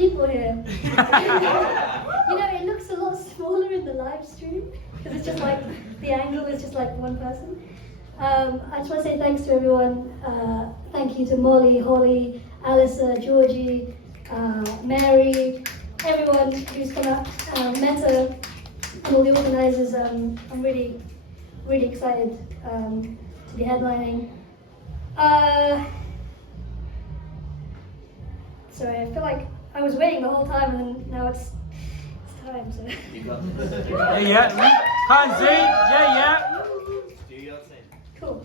people here. You know, it looks a lot smaller in the live stream because it's just like the angle is just like one person. I just want to say thanks to everyone. Thank you to Molly, Holly, Alyssa, Georgie, Mary, everyone who's come up, Meta, and all the organisers. I'm really, really excited to be headlining. Sorry, I feel like I was waiting the whole time and now it's time, so. You got this. Yeah. Hands in. Yeah. Do your thing. Cool.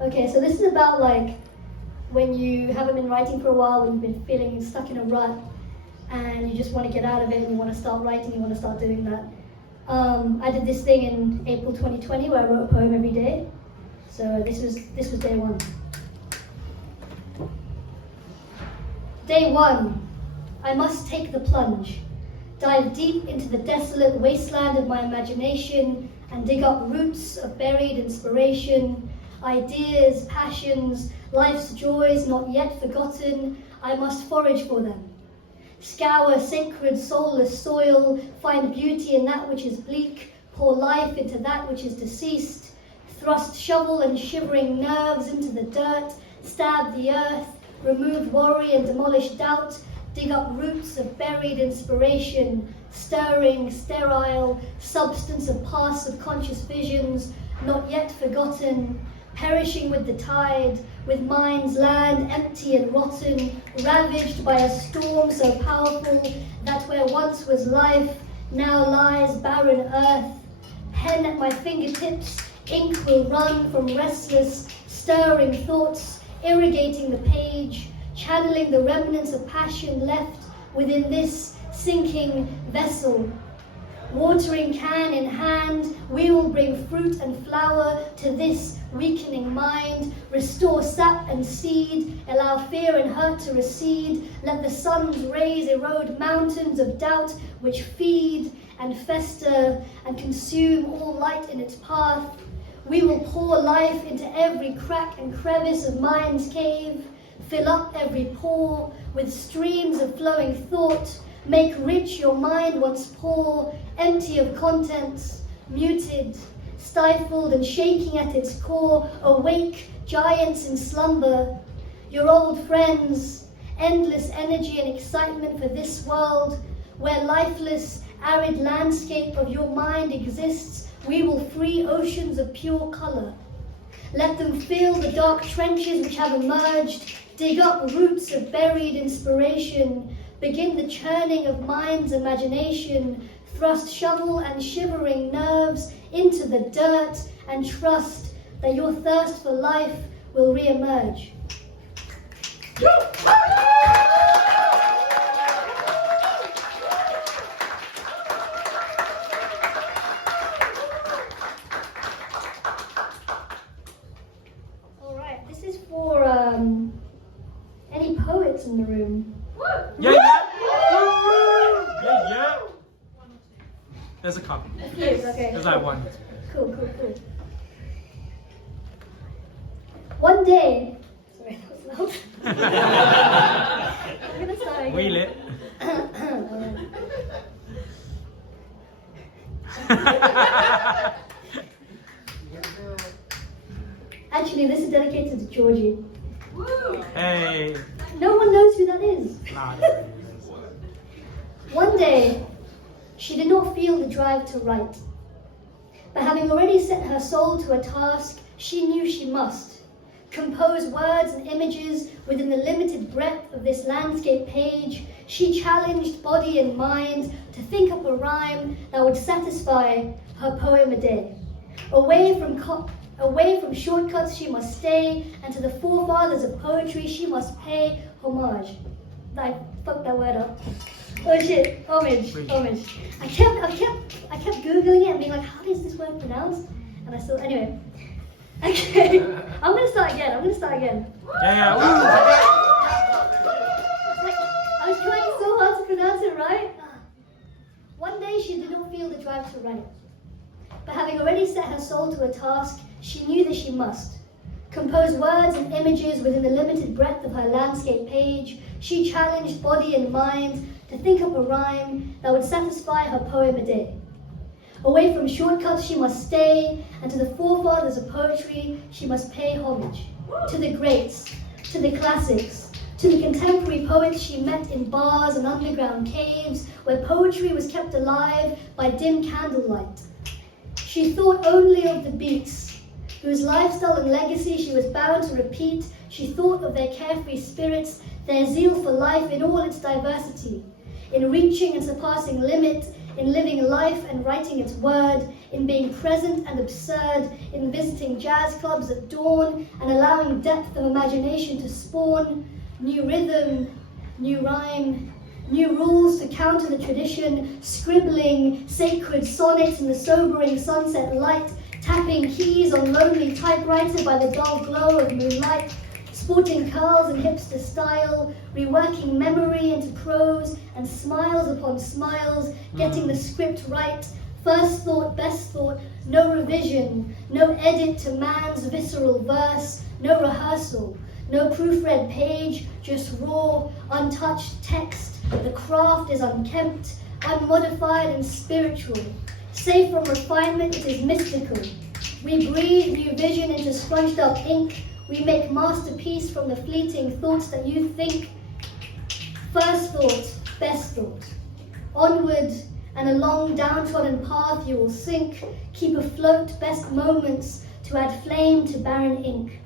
Okay, so this is about like when you haven't been writing for a while, when you've been feeling stuck in a rut and you just want to get out of it and you want to start writing, you want to start doing that. I did this thing in April 2020 where I wrote a poem every day. So this was day one. Day one, I must take the plunge, dive deep into the desolate wasteland of my imagination and dig up roots of buried inspiration, ideas, passions, life's joys not yet forgotten. I must forage for them. Scour sacred, soulless soil, find beauty in that which is bleak, pour life into that which is deceased, thrust shovel and shivering nerves into the dirt, stab the earth, remove worry and demolish doubt, dig up roots of buried inspiration, stirring, sterile, substance of past subconscious visions, not yet forgotten, perishing with the tide, with mind's land empty and rotten, ravaged by a storm so powerful that where once was life, now lies barren earth. Pen at my fingertips, ink will run from restless, stirring thoughts, irrigating the page, channeling the remnants of passion left within this sinking vessel. Watering can in hand, we will bring fruit and flower to this weakening mind, restore sap and seed, allow fear and hurt to recede, let the sun's rays erode mountains of doubt which feed and fester and consume all light in its path. We will pour life into every crack and crevice of mind's cave, fill up every pore with streams of flowing thought, make rich your mind once poor, empty of contents, muted, stifled and shaking at its core, awake giants in slumber, your old friends, endless energy and excitement for this world, where lifeless, arid landscape of your mind exists, we will free oceans of pure colour. Let them fill the dark trenches which have emerged, dig up roots of buried inspiration, begin the churning of mind's imagination, thrust shovel and shivering nerves into the dirt, and trust that your thirst for life will re-emerge. All right, this is for any poets in the room. Yeah. There's a couple. Yes, okay. There's like one. Cool. One day, sorry, that was loud. I'm gonna start again. Wheel it. Actually, this is dedicated to Georgie. Hey. No one knows who that is. Nah. One day, she did not feel the drive to write. But having already set her soul to a task, she knew she must compose words and images within the limited breadth of this landscape page. She challenged body and mind to think up a rhyme that would satisfy her poem a day. Away from shortcuts she must stay, and to the forefathers of poetry she must pay homage. I fucked that word up. Oh shit, homage. I kept Googling it and being like, how is this word pronounced? And I still, anyway. Okay, I'm gonna start again. Yeah. I was trying so hard to pronounce it right. One day she did not feel the drive to write. But having already set her soul to a task, she knew that she must compose words and images within the limited breadth of her landscape page. She challenged body and mind to think up a rhyme that would satisfy her poem a day. Away from shortcuts she must stay, and to the forefathers of poetry she must pay homage. To the greats, to the classics, to the contemporary poets she met in bars and underground caves where poetry was kept alive by dim candlelight. She thought only of the beats, whose lifestyle and legacy she was bound to repeat. She thought of their carefree spirits, their zeal for life in all its diversity, in reaching and surpassing limit, in living life and writing its word, in being present and absurd, in visiting jazz clubs at dawn and allowing depth of imagination to spawn new rhythm, new rhyme, new rules to counter the tradition, scribbling sacred sonnets in the sobering sunset light, tapping keys on lonely typewriter by the dull glow of moonlight, sporting curls and hipster style, reworking memory into prose and smiles upon smiles, getting the script right, first thought, best thought, no revision, no edit to man's visceral verse, no rehearsal, no proofread page, just raw, untouched text. The craft is unkempt, unmodified and spiritual. Safe from refinement, it is mystical. We breathe new vision into scrunched up ink. We make masterpiece from the fleeting thoughts that you think. First thought, best thought. Onward and along downtrodden path you will sink. Keep afloat best moments to add flame to barren ink.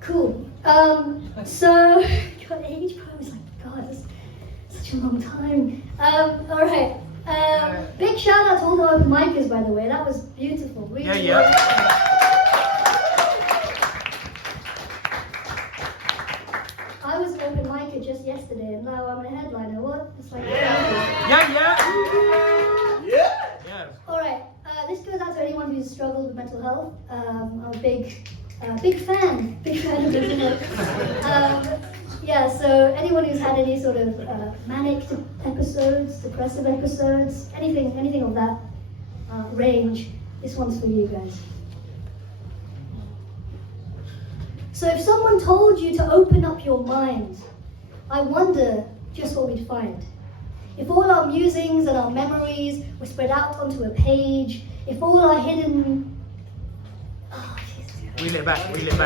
Cool. So, God, age poems, like, God, it's such a long time. All right. Big shout out to all the open micers, by the way. That was beautiful. Really. Yeah. I was open micer just yesterday, and now I'm a headliner. What? It's like. Yeah. All right. This goes out to anyone who's struggled with mental health. I'm a big fan of mental health. Yeah, so anyone who's had any sort of manic episodes, depressive episodes, anything of that range, this one's for you guys. So if someone told you to open up your mind, I wonder just what we'd find. If all our musings and our memories were spread out onto a page, if all our hidden... Wheel it back. Wheel it.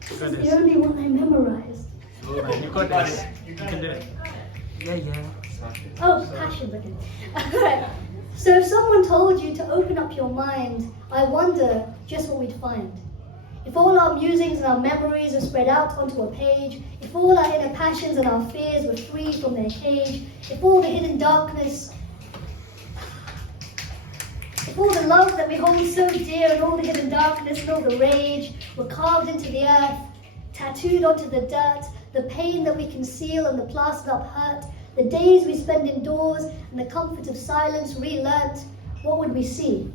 This is the only one I memorized. You got this. You can do it. Yeah. Oh, passion, okay. Alright. So if someone told you to open up your mind, I wonder just what we'd find. If all our musings and our memories were spread out onto a page, if all our inner passions and our fears were free from their cage, if all the hidden darkness, if all the love that we hold so dear and all the hidden darkness and all the rage were carved into the earth, tattooed onto the dirt, the pain that we conceal and the plastered up hurt, the days we spend indoors and the comfort of silence relearnt, what would we see?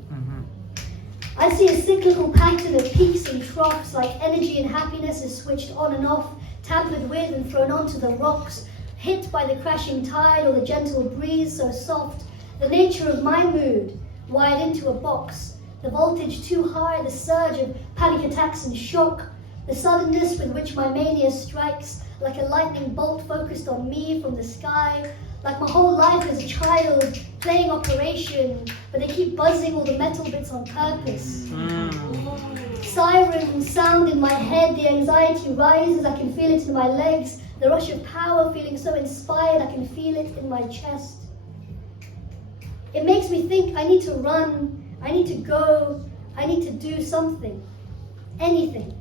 I see a cyclical pattern of peaks and troughs, like energy and happiness is switched on and off, tampered with and thrown onto the rocks, hit by the crashing tide or the gentle breeze so soft, the nature of my mood, wired into a box, the voltage too high, the surge of panic attacks and shock, the suddenness with which my mania strikes, like a lightning bolt focused on me from the sky, like my whole life as a child, playing Operation, but they keep buzzing all the metal bits on purpose. Sirens sound in my head, the anxiety rises, I can feel it in my legs, the rush of power, feeling so inspired, I can feel it in my chest. It makes me think I need to run, I need to go, I need to do something. Anything.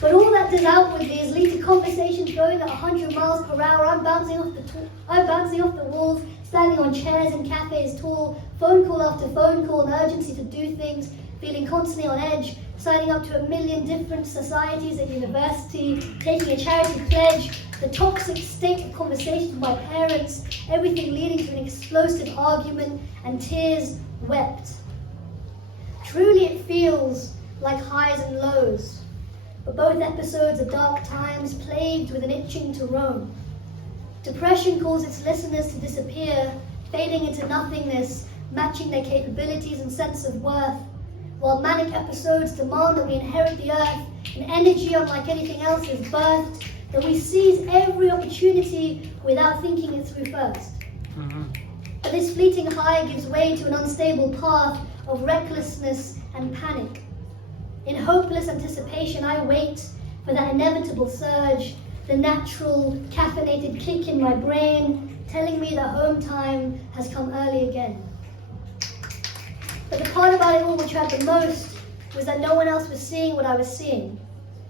But all that does outwardly is lead to conversations going at 100 miles per hour. I'm bouncing off the walls, standing on chairs in cafes tall, phone call after phone call, an urgency to do things, feeling constantly on edge, signing up to a million different societies at university, taking a charity pledge, the toxic state of conversation with my parents, everything leading to an explosive argument and tears wept. Truly it feels like highs and lows, but both episodes are dark times plagued with an itching to roam. Depression calls its listeners to disappear, fading into nothingness, matching their capabilities and sense of worth, while manic episodes demand that we inherit the earth, an energy unlike anything else is birthed, that we seize every opportunity without thinking it through first. But this fleeting high gives way to an unstable path of recklessness and panic. In hopeless anticipation, I wait for that inevitable surge, the natural caffeinated kick in my brain, telling me that home time has come early again. But the part about it all which hurt the most was that no one else was seeing what I was seeing.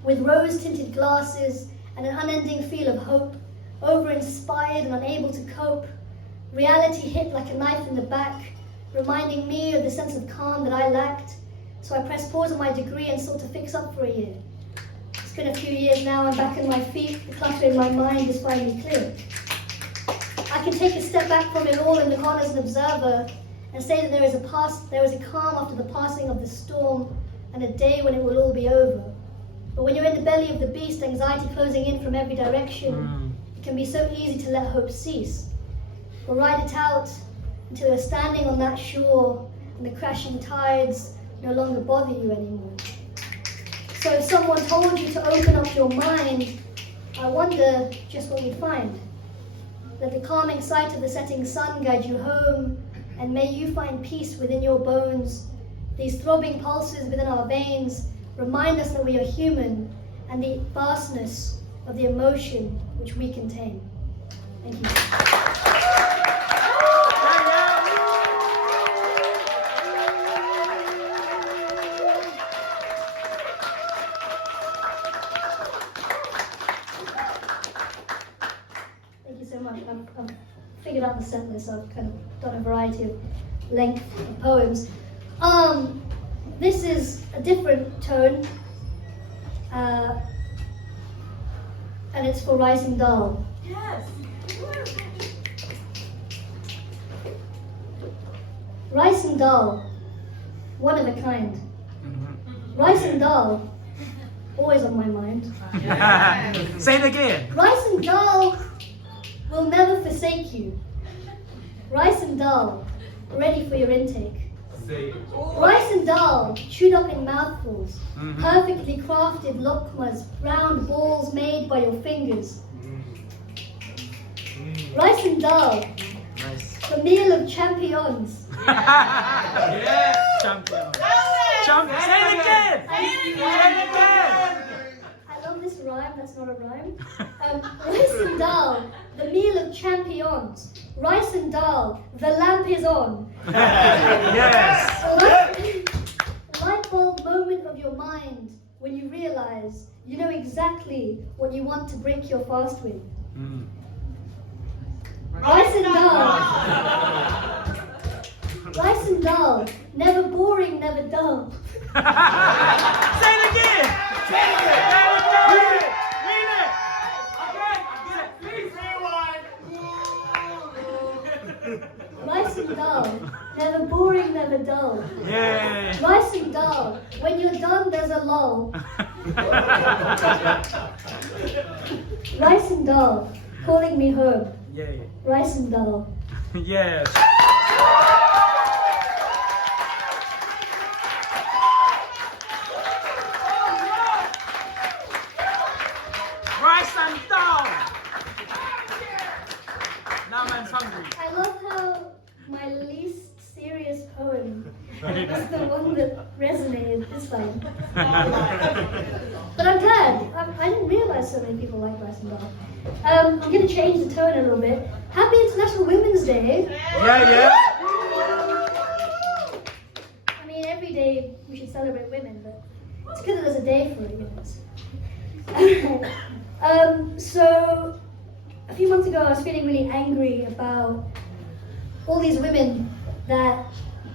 With rose-tinted glasses and an unending feel of hope, over-inspired and unable to cope, reality hit like a knife in the back, reminding me of the sense of calm that I lacked. So I pressed pause on my degree and sought to fix up for a year. It's been a few years now, I'm back on my feet, the clutter in my mind is finally clear. I can take a step back from it all in the corner as an observer and say that there is a calm after the passing of the storm and a day when it will all be over. But when you're in the belly of the beast, anxiety closing in from every direction, it can be so easy to let hope cease. Or ride it out until you're standing on that shore and the crashing tides no longer bother you anymore. So if someone told you to open up your mind, I wonder just what you'd find. Let the calming sight of the setting sun guide you home, and may you find peace within your bones. These throbbing pulses within our veins remind us that we are human and the vastness of the emotion which we contain. Thank you. Thank you so much. I've figured out the set list. I've kind of done a variety of length of poems. This is a different tone, and it's for Rising Dal. Yes. Rising Dal, one of a kind. Rising Dal, always on my mind. Say it again. Rising Dal will never forsake you. Rising Dal, ready for your intake. Rice and dal, chewed up in mouthfuls, perfectly crafted lokmas, round balls made by your fingers. Rice and dal, the meal of champions. Yes, champion. Champion. Say it again. Say it again. I love this rhyme, that's not a rhyme. Rice and dal, the meal of champions. Rice and dal, the lamp is on. Yes. A light bulb moment of your mind when you realize you know exactly what you want to break your fast with. Rice and dal. Rice and dal, never boring, never dull. Say it again. Say it again. Read it. Read it. Okay. Please rewind. Rice and dal, never boring, never dull. Yay. Rice and dal, when you're done, there's a lull. Rice and dal, calling me home. Yay. Rice and dal. Yes. Rice and dal. Now man's hungry. I love how my least serious poem was the one that resonated this time. But I'm glad. I didn't realize so many people like rice and dal. I'm going to change the tone a little bit. Happy International Women's Day. Yeah. I mean, every day we should celebrate women, but it's good that there's a day for it, you know. So, a few months ago I was feeling really angry about all these women that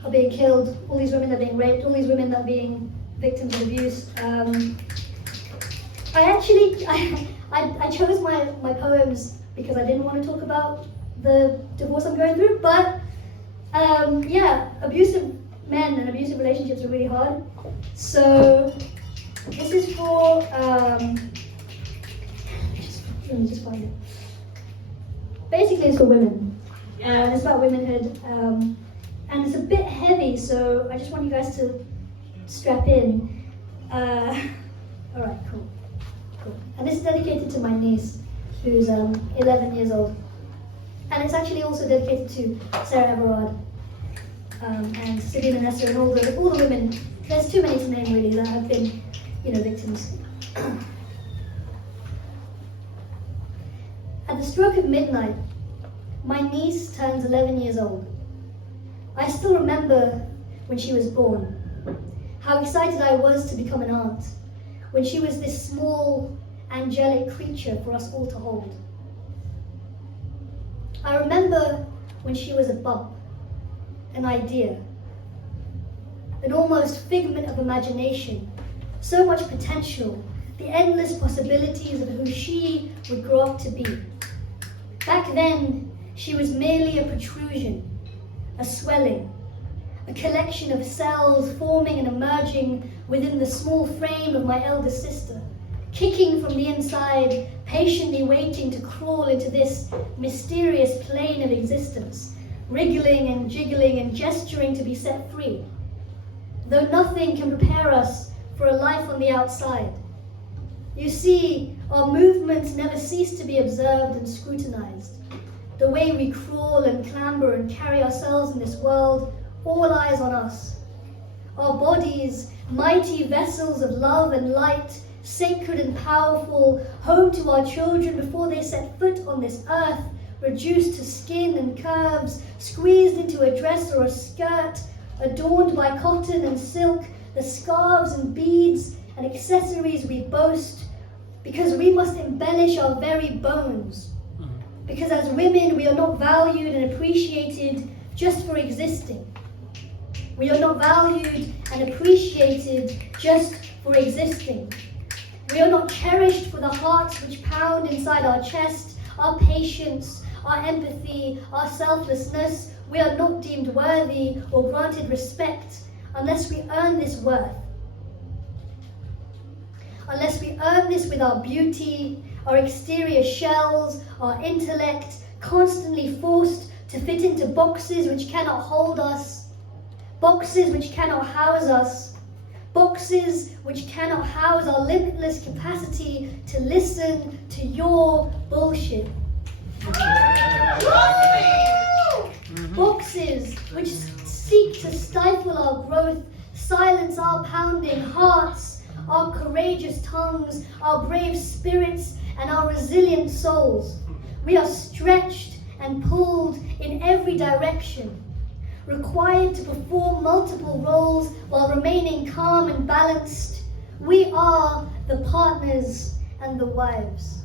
are being killed, all these women are being raped, all these women are being victims of abuse. I chose my poems because I didn't want to talk about the divorce I'm going through, but yeah, abusive men and abusive relationships are really hard. So this is for, let me just find it. Basically it's for women, and it's about womanhood, and it's a bit heavy, so I just want you guys to strap in. Alright, cool. And this is dedicated to my niece, who's 11 years old. And it's actually also dedicated to Sarah Everard, and Sabina Nessa, and all the women. There's too many to name really that have been, victims. At the stroke of midnight, my niece turns 11 years old. I still remember when she was born, how excited I was to become an aunt, when she was this small, angelic creature for us all to hold. I remember when she was a bump, an idea, an almost figment of imagination, so much potential, the endless possibilities of who she would grow up to be. Back then, she was merely a protrusion, a swelling, a collection of cells forming and emerging within the small frame of my elder sister, kicking from the inside, patiently waiting to crawl into this mysterious plane of existence, wriggling and jiggling and gesturing to be set free. Though nothing can prepare us for a life on the outside. You see, our movements never cease to be observed and scrutinized. The way we crawl and clamber and carry ourselves in this world, all eyes on us. Our bodies, mighty vessels of love and light, sacred and powerful, home to our children before they set foot on this earth, reduced to skin and curves, squeezed into a dress or a skirt, adorned by cotton and silk, the scarves and beads and accessories we boast, because we must embellish our very bones. Because as women, we are not valued and appreciated just for existing. We are not valued and appreciated just for existing. We are not cherished for the hearts which pound inside our chest, our patience, our empathy, our selflessness. We are not deemed worthy or granted respect unless we earn this worth. Unless we earn this with our beauty, our exterior shells, our intellect, constantly forced to fit into boxes which cannot hold us, boxes which cannot house us, boxes which cannot house our limitless capacity to listen to your bullshit. Boxes which seek to stifle our growth, silence our pounding hearts, our courageous tongues, our brave spirits, and our resilient souls. We are stretched and pulled in every direction, required to perform multiple roles while remaining calm and balanced. We are the partners and the wives.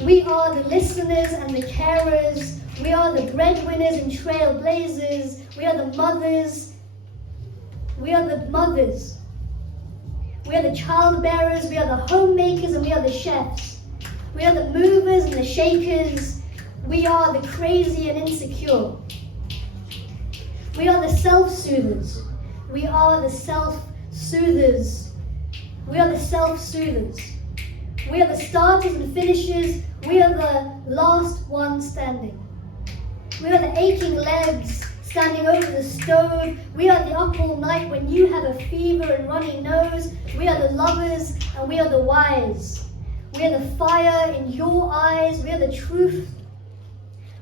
We are the listeners and the carers. We are the breadwinners and trailblazers. We are the mothers. We are the mothers. We are the childbearers. We are the homemakers, and we are the chefs. We are the movers and the shakers. We are the crazy and insecure. We are the self-soothers. We are the self-soothers. We are the self-soothers. We are the starters and finishers. We are the last one standing. We are the aching legs standing over the stove. We are the up all night when you have a fever and runny nose. We are the lovers and we are the wise. We are the fire in your eyes. We are the truth.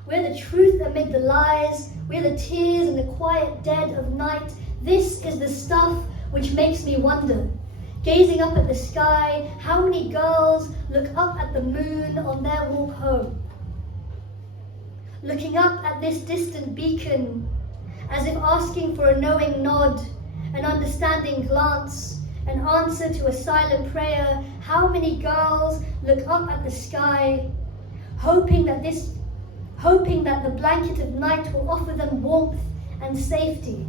We are the truth amid the lies. We are the tears in the quiet dead of night. This is the stuff which makes me wonder. Gazing up at the sky, how many girls look up at the moon on their walk home? Looking up at this distant beacon, as if asking for a knowing nod, an understanding glance, an answer to a silent prayer. How many girls look up at the sky, hoping that the blanket of night will offer them warmth and safety,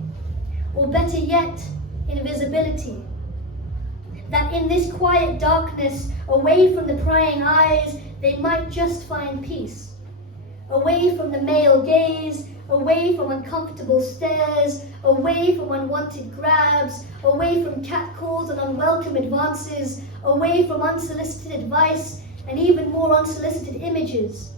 or better yet, invisibility. That in this quiet darkness, away from the prying eyes, they might just find peace. Away from the male gaze, away from uncomfortable stares, away from unwanted grabs, away from catcalls and unwelcome advances, away from unsolicited advice and even more unsolicited images,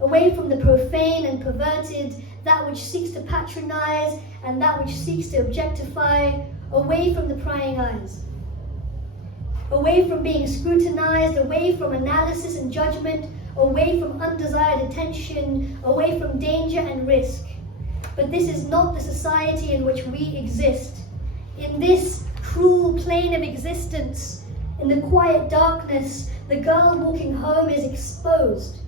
away from the profane and perverted, that which seeks to patronize and that which seeks to objectify, away from the prying eyes, away from being scrutinized, away from analysis and judgment, away from undesired attention, away from danger and risk. But this is not the society in which we exist. In this cruel plane of existence, in the quiet darkness, the girl walking home is exposed.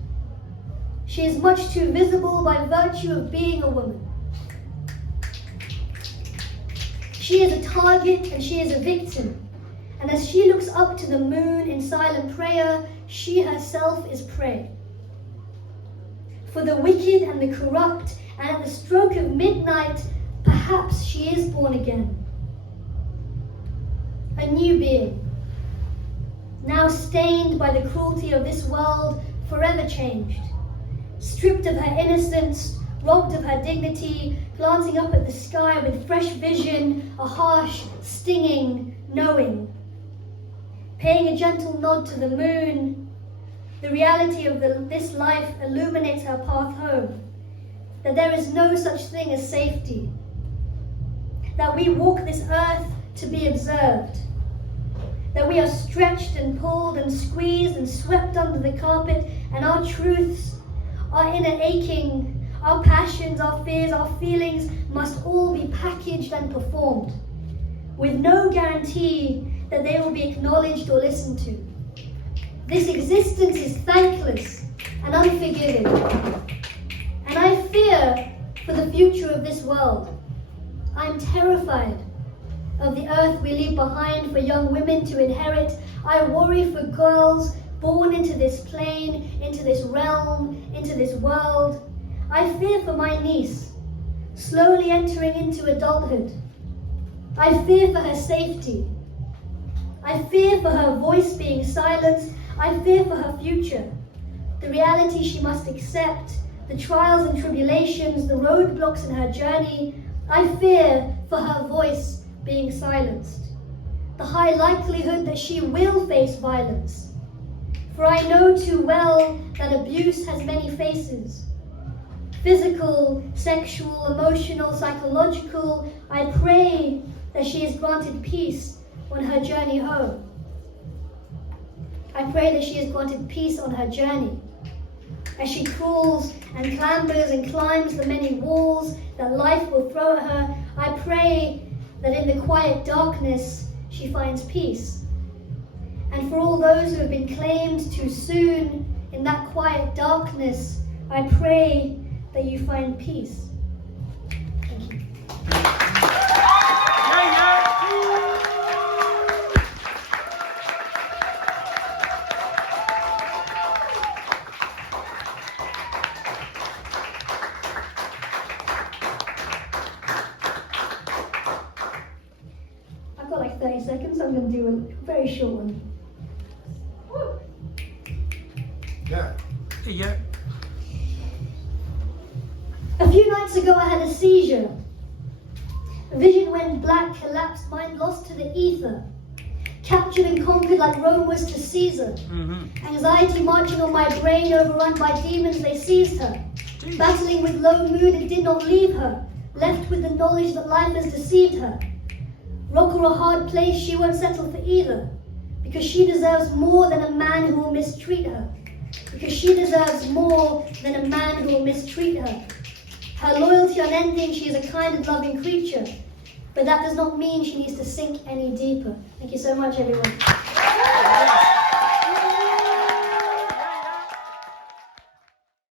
She is much too visible by virtue of being a woman. She is a target and she is a victim. And as she looks up to the moon in silent prayer, she herself is prey. For the wicked and the corrupt, and at the stroke of midnight, perhaps she is born again. A new being, now stained by the cruelty of this world, forever changed. Stripped of her innocence, robbed of her dignity, glancing up at the sky with fresh vision, a harsh, stinging knowing. Paying a gentle nod to the moon, the reality of this life illuminates her path home. That there is no such thing as safety. That we walk this earth to be observed. That we are stretched and pulled and squeezed and swept under the carpet, and our truths, our inner aching, our passions, our fears, our feelings must all be packaged and performed, with no guarantee that they will be acknowledged or listened to. This existence is thankless and unforgiving. And I fear for the future of this world. I am terrified of the earth we leave behind for young women to inherit. I worry for girls born into this plane, into this realm, into this world. I fear for my niece, slowly entering into adulthood. I fear for her safety. I fear for her voice being silenced. I fear for her future, the reality she must accept, the trials and tribulations, the roadblocks in her journey. I fear for her voice being silenced, the high likelihood that she will face violence. For I know too well that abuse has many faces. Physical, sexual, emotional, psychological. I pray that she is granted peace on her journey home. I pray that she is granted peace on her journey. As she crawls and clambers and climbs the many walls that life will throw at her, I pray that in the quiet darkness she finds peace. And for all those who have been claimed too soon, in that quiet darkness, I pray that you find peace. Thank you. I've got like 30 seconds, so I'm going to do a very short one. Yeah. Yeah. A few nights ago I had a seizure. A vision went black, collapsed, mind lost to the ether. Captured and conquered like Rome was to Caesar. Anxiety marching on my brain, overrun by demons, they seized her. Battling with low mood, it did not leave her. Left with the knowledge that life has deceived her. Rock or a hard place, she won't settle for either. Because she deserves more than a man who will mistreat her. Because she deserves more than a man who will mistreat her. Her loyalty unending, she is a kind and loving creature. But that does not mean she needs to sink any deeper. Thank you so much, everyone.